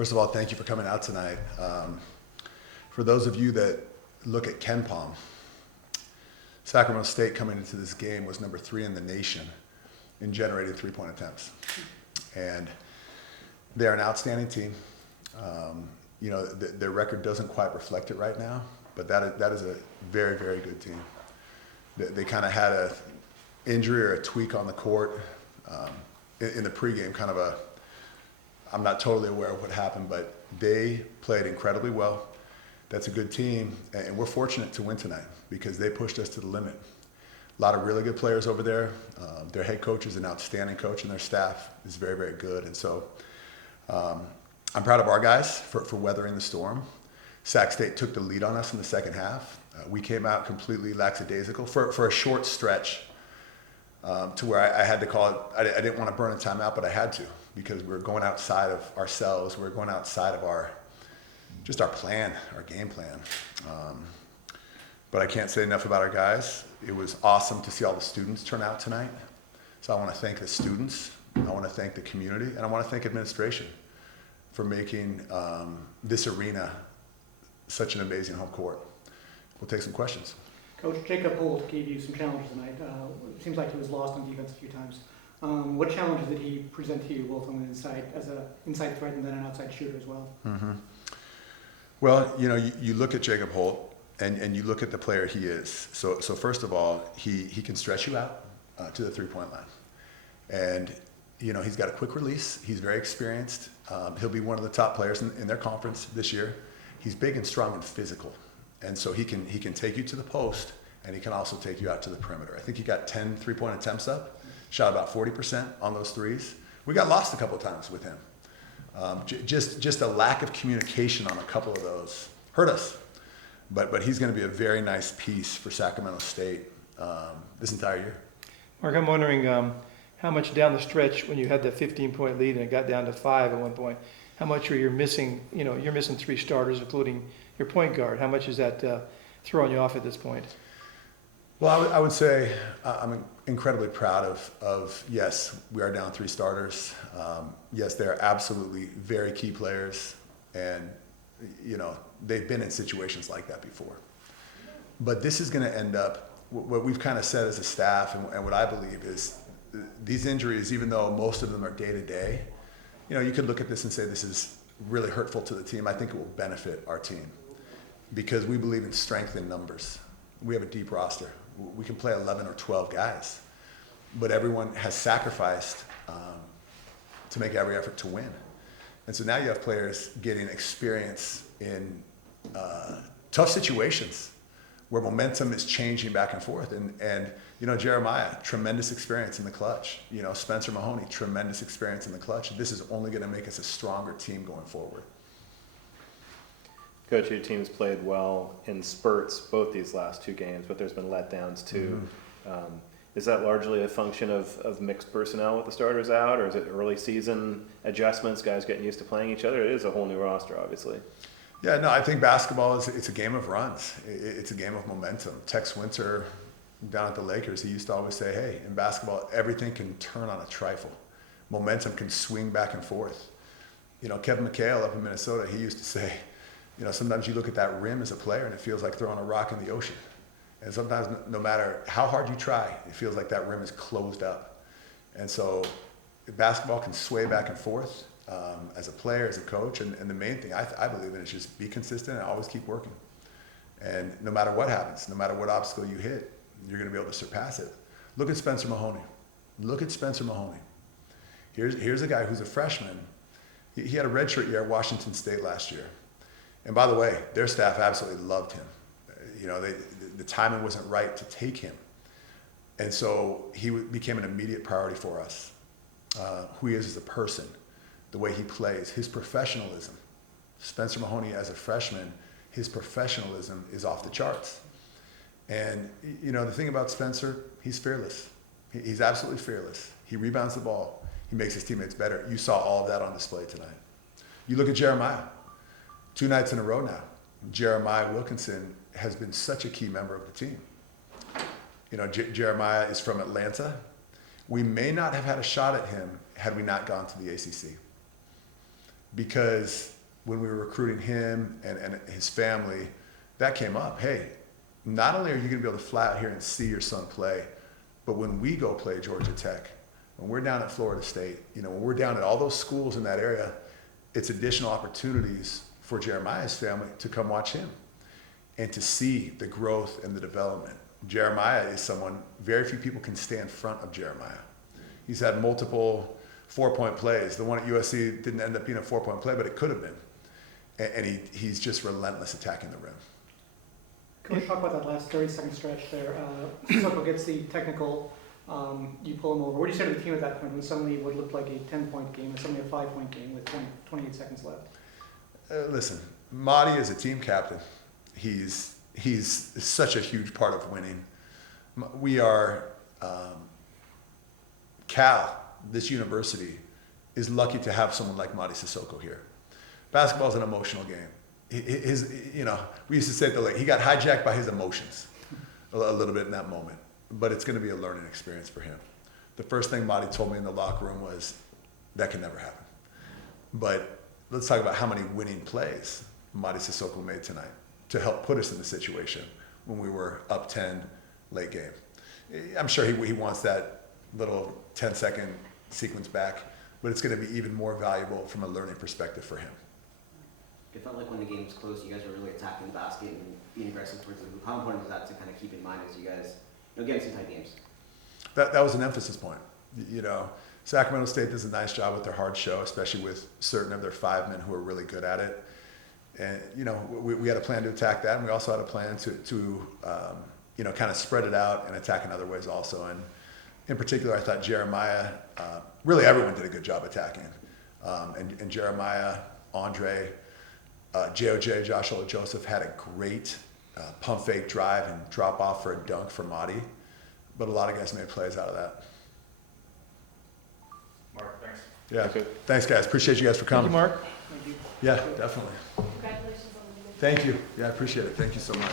First of all, thank you for coming out tonight. For those of you that look at Ken Palm, Sacramento State coming into this game was number 3 in the nation in generated three-point attempts. And they're an outstanding team. Their record doesn't quite reflect it right now, but that is a very, very good team. They kind of had a injury or a tweak on the court in the pregame, I'm not totally aware of what happened, but they played incredibly well. That's a good team, and we're fortunate to win tonight because they pushed us to the limit. A lot of really good players over there. Their head coach is an outstanding coach, and their staff is very, very good. And so I'm proud of our guys for weathering the storm. Sac State took the lead on us in the second half. We came out completely lackadaisical for a short stretch to where I had to call it. I didn't want to burn a timeout, but I had to because we were going outside of ourselves. We were going outside of our plan, our game plan. But I can't say enough about our guys. It was awesome to see all the students turn out tonight. So I want to thank the students, I want to thank the community, and I want to thank administration for making this arena such an amazing home court. We'll take some questions. Coach, Jacob Holt gave you some challenges tonight. It seems like he was lost on defense a few times. What challenges did he present to you, both on the inside, as an inside threat and then an outside shooter as well? Mm-hmm. Well, you look at Jacob Holt and you look at the player he is. So first of all, he can stretch you out to the three-point line. And, he's got a quick release. He's very experienced. He'll be one of the top players in their conference this year. He's big and strong and physical. And so he can take you to the post, and he can also take you out to the perimeter. I think he got 10 three-point attempts up, shot about 40% on those threes. We got lost a couple of times with him. Just a lack of communication on a couple of those hurt us. But he's going to be a very nice piece for Sacramento State this entire year. Mark, I'm wondering how much down the stretch when you had the 15-point lead and it got down to 5 at one point, how much are you missing? You're missing 3 starters, including your point guard. How much is that throwing you off at this point? Well, I would say I'm incredibly proud of yes, we are down 3 starters. Yes, they are absolutely very key players, and they've been in situations like that before. But this is going to end up, what we've kind of said as a staff, and what I believe is these injuries, even though most of them are day to day, you could look at this and say this is really hurtful to the team. I think it will benefit our team because we believe in strength in numbers. We have a deep roster. We can play 11 or 12 guys, but everyone has sacrificed to make every effort to win. And so now you have players getting experience in tough situations where momentum is changing back and forth. And Jeremiah, tremendous experience in the clutch. Spencer Mahoney, tremendous experience in the clutch. This is only going to make us a stronger team going forward. Coach, your team's played well in spurts both these last 2 games, but there's been letdowns too. Mm-hmm. Is that largely a function of mixed personnel with the starters out, or is it early season adjustments, guys getting used to playing each other? It is a whole new roster, obviously. Yeah, no, I think basketball it's a game of runs. It's a game of momentum. Tex Winter down at the Lakers, he used to always say, hey, in basketball, everything can turn on a trifle. Momentum can swing back and forth. Kevin McHale up in Minnesota, he used to say, sometimes you look at that rim as a player and it feels like throwing a rock in the ocean. And sometimes no matter how hard you try, it feels like that rim is closed up. And so basketball can sway back and forth as a player, as a coach. And the main thing I believe in is just be consistent and always keep working. And no matter what happens, no matter what obstacle you hit, you're going to be able to surpass it. Look at Spencer Mahoney. Look at Spencer Mahoney. Here's a guy who's a freshman. He had a redshirt year at Washington State last year. And by the way, their staff absolutely loved him. The timing wasn't right to take him. And so he became an immediate priority for us. Who he is as a person, the way he plays, his professionalism. Spencer Mahoney as a freshman, his professionalism is off the charts. And, the thing about Spencer, he's fearless. He's absolutely fearless. He rebounds the ball. He makes his teammates better. You saw all of that on display tonight. You look at Jeremiah. 2 nights in a row now, Jeremiah Wilkinson has been such a key member of the team. Jeremiah is from Atlanta. We may not have had a shot at him had we not gone to the ACC. because when we were recruiting him and his family, that came up. Hey, not only are you going to be able to fly out here and see your son play, but when we go play Georgia Tech, when we're down at Florida State, when we're down at all those schools in that area, it's additional opportunities for Jeremiah's family to come watch him and to see the growth and the development. Jeremiah is someone, very few people can stay in front of Jeremiah. He's had multiple 4-point plays. The one at USC didn't end up being a 4-point play, but it could have been. And he's just relentless attacking the rim. Coach, talk about that last 30-second stretch there. Sissoko gets the technical, you pull him over. What do you say to the team at that point when suddenly what looked like a 10-point game was suddenly a 5-point game with 28 seconds left? Listen, Marty is a team captain. He's such a huge part of winning. We are, Cal, this university, is lucky to have someone like Marty Sissoko here. Basketball is an emotional game. We used to say at the lake, he got hijacked by his emotions a little bit in that moment, but it's going to be a learning experience for him. The first thing Marty told me in the locker room was, that can never happen. But let's talk about how many winning plays Marty Sissoko made tonight to help put us in the situation when we were up 10 late game. I'm sure he wants that little 10-second sequence back, but it's going to be even more valuable from a learning perspective for him. It felt like when the game was close, you guys were really attacking the basket and being aggressive towards the hoop. How important is that to kind of keep in mind as you guys get some tight games? That was an emphasis point. Sacramento State does a nice job with their hard show, especially with certain of their 5 men who are really good at it. And we had a plan to attack that, and we also had a plan to kind of spread it out and attack in other ways also. And in particular, I thought Jeremiah, really everyone did a good job attacking. And Jeremiah, Andre, JOJ, Joshua Joseph had a great pump fake drive and drop off for a dunk for Marty. But a lot of guys made plays out of that. Mark, thanks. Yeah. Okay. Thanks, guys. Appreciate you guys for Thank coming. you, Mark. Thank you. Yeah, definitely. Congratulations on the win. Thank you. Yeah, I appreciate it. Thank you so much.